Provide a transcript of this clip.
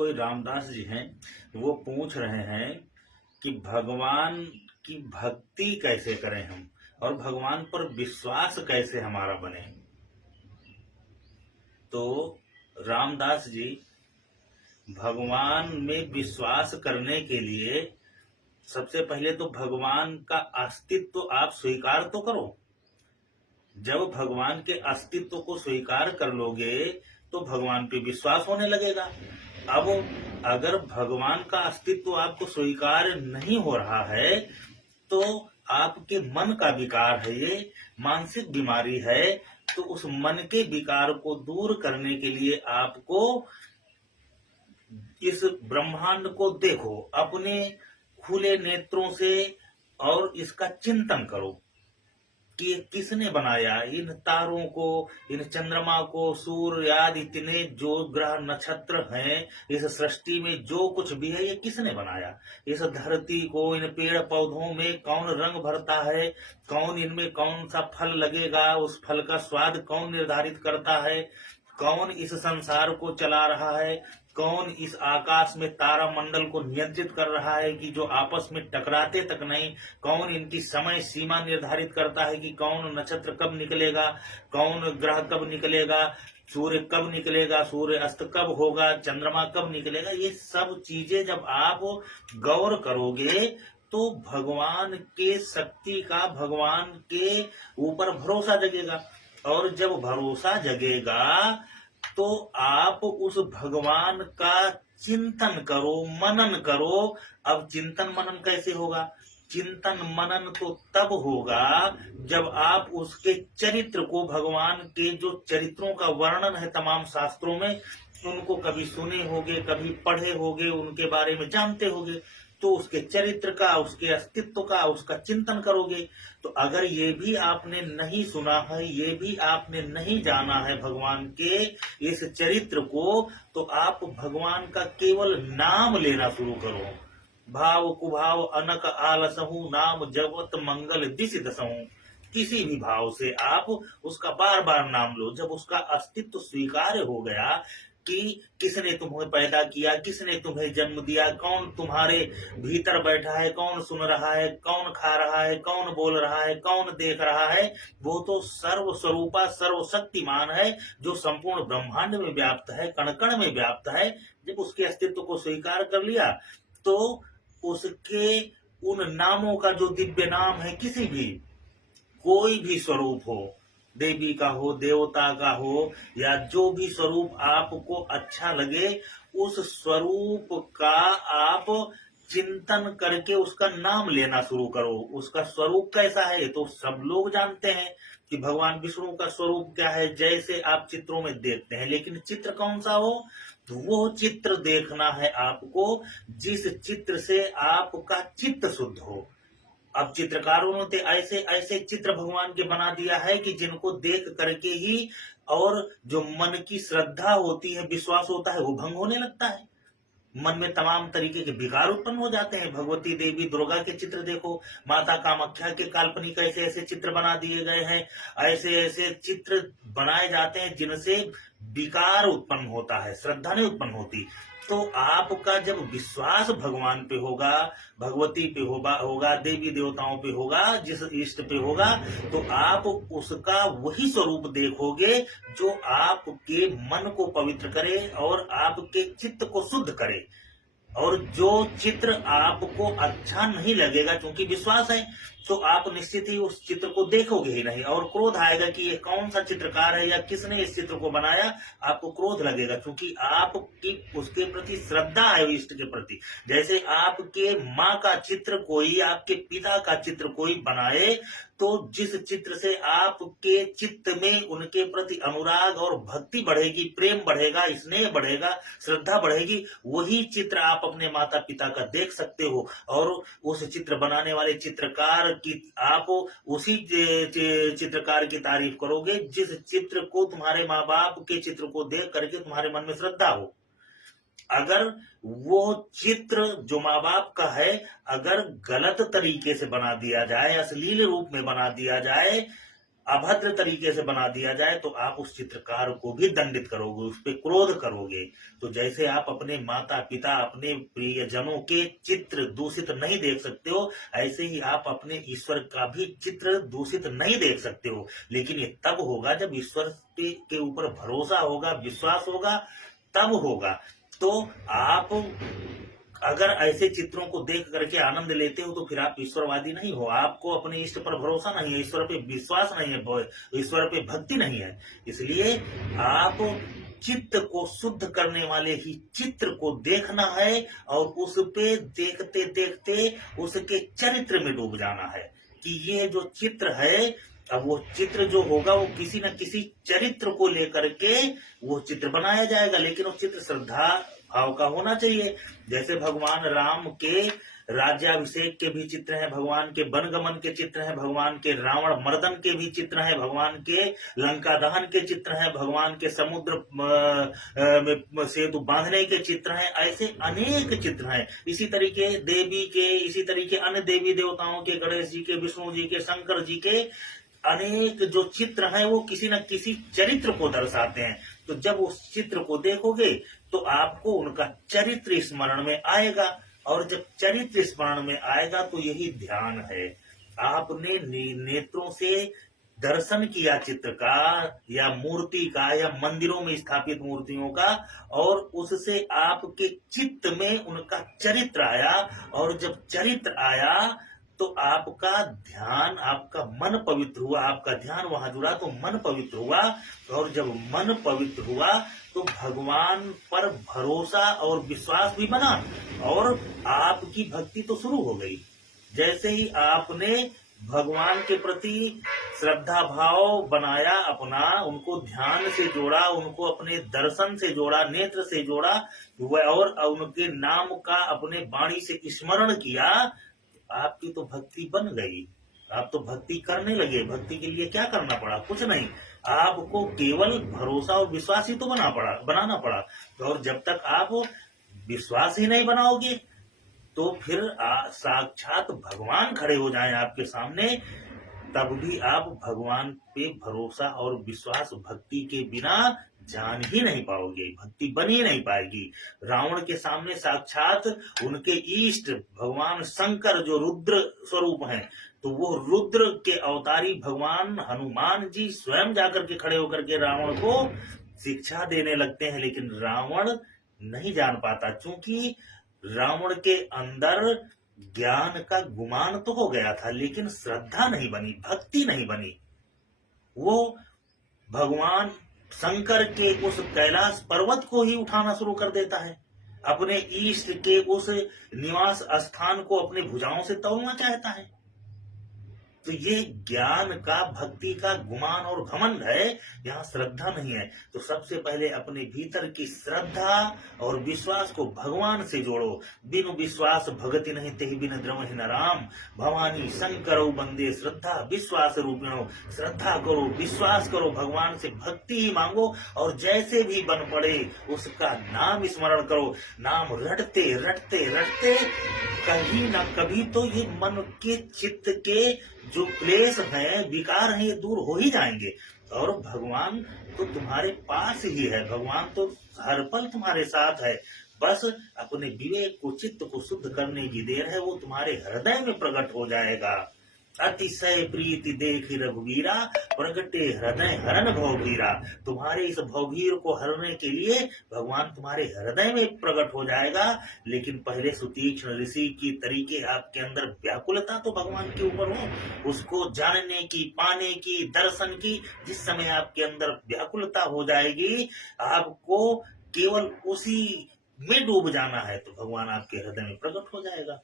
कोई रामदास जी हैं, वो पूछ रहे हैं कि भगवान की भक्ति कैसे करें हम, और भगवान पर विश्वास कैसे हमारा बने। तो रामदास जी, भगवान में विश्वास करने के लिए सबसे पहले तो भगवान का अस्तित्व आप स्वीकार तो करो। जब भगवान के अस्तित्व को स्वीकार कर लोगे तो भगवान पे विश्वास होने लगेगा। अब अगर भगवान का अस्तित्व आपको स्वीकार नहीं हो रहा है तो आपके मन का विकार है, ये मानसिक बीमारी है। तो उस मन के विकार को दूर करने के लिए आपको इस ब्रह्मांड को देखो अपने खुले नेत्रों से और इसका चिंतन करो कि किसने बनाया इन तारों को, इन चंद्रमा को, सूर्य आदि इतने जो ग्रह नक्षत्र हैं, इस सृष्टि में जो कुछ भी है ये किसने बनाया। इस धरती को, इन पेड़ पौधों में कौन रंग भरता है, कौन इनमें कौन सा फल लगेगा, उस फल का स्वाद कौन निर्धारित करता है, कौन इस संसार को चला रहा है, कौन इस आकाश में तारा मंडल को नियंत्रित कर रहा है कि जो आपस में टकराते तक नहीं, कौन इनकी समय सीमा निर्धारित करता है कि कौन नक्षत्र कब निकलेगा, कौन ग्रह कब निकलेगा, सूर्य कब निकलेगा, सूर्य अस्त कब होगा, चंद्रमा कब निकलेगा। ये सब चीजें जब आप गौर करोगे तो भगवान के शक्ति का, भगवान के ऊपर भरोसा जगेगा। और जब भरोसा जगेगा तो आप उस भगवान का चिंतन करो, मनन करो। अब चिंतन मनन कैसे होगा? चिंतन मनन तो तब होगा जब आप उसके चरित्र को, भगवान के जो चरित्रों का वर्णन है तमाम शास्त्रों में, उनको कभी सुने होगे, कभी पढ़े होगे, उनके बारे में जानते होगे, तो उसके चरित्र का, उसके अस्तित्व का, उसका चिंतन करोगे। तो अगर ये भी आपने नहीं सुना है, ये भी आपने नहीं जाना है भगवान के इस चरित्र को, तो आप भगवान का केवल नाम लेना शुरू करो। भाव कुभाव अनक आलसहु, नाम जगत मंगल दिस दसहु। किसी भी भाव से आप उसका बार बार नाम लो। जब उसका अस्तित्व स्वीकार्य हो गया कि किसने तुम्हें पैदा किया, किसने तुम्हें जन्म दिया, कौन तुम्हारे भीतर बैठा है, कौन सुन रहा है, कौन खा रहा है, कौन बोल रहा है, कौन देख रहा है, वो तो सर्व स्वरूपा सर्वशक्तिमान है जो संपूर्ण ब्रह्मांड में व्याप्त है, कण कण में व्याप्त है। जब उसके अस्तित्व को स्वीकार कर लिया तो उसके उन नामों का, जो दिव्य नाम है, किसी भी कोई भी स्वरूप हो, देवी का हो, देवता का हो, या जो भी स्वरूप आपको अच्छा लगे, उस स्वरूप का आप चिंतन करके उसका नाम लेना शुरू करो। उसका स्वरूप कैसा है तो सब लोग जानते हैं कि भगवान विष्णु का स्वरूप क्या है, जैसे आप चित्रों में देखते हैं। लेकिन चित्र कौन सा हो? तो वो चित्र देखना है आपको जिस चित्र से आपका चित्त शुद्ध हो। अब चित्रकारों ने ऐसे ऐसे चित्र भगवान के बना दिया है कि जिनको देख करके ही और जो मन की श्रद्धा होती है, विश्वास होता है, वो भंग होने लगता है। मन में तमाम तरीके के विकार उत्पन्न हो जाते हैं। भगवती देवी दुर्गा के चित्र देखो, माता कामाख्या के काल्पनिक ऐसे ऐसे चित्र बना दिए गए हैं, ऐसे ऐसे चित्र बनाए जाते हैं जिनसे विकार उत्पन्न होता है, श्रद्धा नहीं उत्पन्न होती। तो आपका जब विश्वास भगवान पे होगा, भगवती पे होगा, देवी देवताओं पे होगा, जिस इष्ट पे होगा, तो आप उसका वही स्वरूप देखोगे जो आपके मन को पवित्र करे और आपके चित्त को शुद्ध करे। और जो चित्र आपको अच्छा नहीं लगेगा, क्योंकि विश्वास है, तो आप निश्चित ही उस चित्र को देखोगे ही नहीं, और क्रोध आएगा कि ये कौन सा चित्रकार है या किसने इस चित्र को बनाया। आपको क्रोध लगेगा क्योंकि आपकी उसके प्रति श्रद्धा है, इष्ट के प्रति। जैसे आपके माँ का चित्र कोई, आपके पिता का चित्र कोई बनाए, तो जिस चित्र से आपके चित्त में उनके प्रति अनुराग और भक्ति बढ़ेगी, प्रेम बढ़ेगा, स्नेह बढ़ेगा, श्रद्धा बढ़ेगी, वही चित्र आप अपने माता पिता का देख सकते हो। और उस चित्र बनाने वाले चित्रकार की आप उसी चित्रकार की तारीफ करोगे जिस चित्र को, तुम्हारे माँ बाप के चित्र को देख करके तुम्हारे मन में श्रद्धा हो। अगर वो चित्र जो माँ बाप का है, अगर गलत तरीके से बना दिया जाए, अश्लील रूप में बना दिया जाए, अभद्र तरीके से बना दिया जाए तो आप उस चित्रकार को भी दंडित करोगे, उस पर क्रोध करोगे। तो जैसे आप अपने माता पिता, अपने प्रियजनों के चित्र दूषित नहीं देख सकते हो, ऐसे ही आप अपने ईश्वर का भी चित्र दूषित नहीं देख सकते हो। लेकिन ये तब होगा जब ईश्वर के ऊपर भरोसा होगा, विश्वास होगा, तब होगा। तो आप अगर ऐसे चित्रों को देख करके आनंद लेते हो तो फिर आप ईश्वरवादी नहीं हो। आपको अपने इष्ट पर भरोसा नहीं है, ईश्वर पे विश्वास नहीं है, ईश्वर पे भक्ति नहीं है। इसलिए आप चित्त को शुद्ध करने वाले ही चित्र को देखना है और उस पे देखते देखते उसके चरित्र में डूब जाना है कि ये जो चित्र है, अब वो चित्र जो होगा वो किसी न किसी चरित्र को लेकर के वो चित्र बनाया जाएगा। लेकिन वो चित्र श्रद्धा भाव का होना चाहिए। जैसे भगवान राम के राज्याभिषेक के भी चित्र हैं, भगवान के वनगमन के चित्र हैं, भगवान के रावण मर्दन के भी चित्र हैं, भगवान के लंका दहन के चित्र हैं, भगवान के समुद्र में सेतु बांधने के चित्र हैं। ऐसे अनेक चित्र हैं। इसी तरीके देवी के, इसी तरीके अन्य देवी देवताओं के, गणेश जी के, विष्णु जी के, शंकर जी के अनेक जो चित्र हैं वो किसी न किसी चरित्र को दर्शाते हैं। तो जब उस चित्र को देखोगे तो आपको उनका चरित्र स्मरण में आएगा, और जब चरित्र स्मरण में आएगा तो यही ध्यान है। आपने नेत्रों से दर्शन किया चित्र का या मूर्ति का या मंदिरों में स्थापित मूर्तियों का, और उससे आपके चित्त में उनका चरित्र आया, और जब चरित्र आया तो आपका ध्यान, आपका मन पवित्र हुआ, आपका ध्यान वहां जुड़ा तो मन पवित्र हुआ, और जब मन पवित्र हुआ तो भगवान पर भरोसा और विश्वास भी बना, और आपकी भक्ति तो शुरू हो गई। जैसे ही आपने भगवान के प्रति श्रद्धा भाव बनाया अपना, उनको ध्यान से जोड़ा, उनको अपने दर्शन से जोड़ा, नेत्र से जोड़ा, और उनके नाम का अपने वाणी से स्मरण किया, आपकी तो भक्ति बन गई। आप तो भक्ति करने लगे। भक्ति के लिए क्या करना पड़ा? कुछ नहीं, आपको केवल भरोसा और विश्वास ही तो बनाना पड़ा। और जब तक आप विश्वास ही नहीं बनाओगे तो फिर साक्षात भगवान खड़े हो जाएं आपके सामने, तब भी आप भगवान पे भरोसा और विश्वास, भक्ति के बिना जान ही नहीं पाओगे, भक्ति बन ही नहीं पाएगी। रावण के सामने साक्षात उनके इष्ट भगवान शंकर जो रुद्र स्वरूप हैं, तो वो रुद्र के अवतारी भगवान हनुमान जी स्वयं जाकर के खड़े होकर के रावण को शिक्षा देने लगते हैं। लेकिन रावण नहीं जान पाता, क्योंकि रावण के अंदर ज्ञान का गुमान तो हो गया था, लेकिन श्रद्धा नहीं बनी, भक्ति नहीं बनी। वो भगवान शंकर के उस कैलाश पर्वत को ही उठाना शुरू कर देता है, अपने इष्ट के उस निवास स्थान को अपने भुजाओं से तोड़ना चाहता है। तो ये ज्ञान का, भक्ति का गुमान और घमंड है, यहाँ श्रद्धा नहीं है। तो सबसे पहले अपने भीतर की श्रद्धा और विश्वास को भगवान से जोड़ो। बिनु विश्वास भगति नहीं तेहि बिन द्रवहि न राम, भवानी शंकर बंदे श्रद्धा विश्वास रूपिणो। श्रद्धा करो, विश्वास करो, भगवान से भक्ति ही मांगो, और जैसे भी बन पड़े उसका नाम स्मरण करो। नाम रटते रटते रटते कहीं न कभी तो ये मन के, चित्त के जो क्लेश हैं, विकार हैं, ये दूर हो ही जाएंगे। और भगवान तो तुम्हारे पास ही है, भगवान तो हर पल तुम्हारे साथ है। बस अपने विवेक को, चित्त को शुद्ध करने की देर है, वो तुम्हारे हृदय में प्रकट हो जाएगा। अतिशय प्रीति देखी रघुवीरा, प्रगटे हृदय हरन भवभीरा। तुम्हारे इस भवभीर को हरने के लिए भगवान तुम्हारे हृदय में प्रकट हो जाएगा। लेकिन पहले सुतीक्ष्ण ऋषि की तरीके आपके अंदर व्याकुलता तो भगवान के ऊपर हो, उसको जानने की, पाने की, दर्शन की। जिस समय आपके अंदर व्याकुलता हो जाएगी, आपको केवल उसी में डूब जाना है, तो भगवान आपके हृदय में प्रकट हो जाएगा।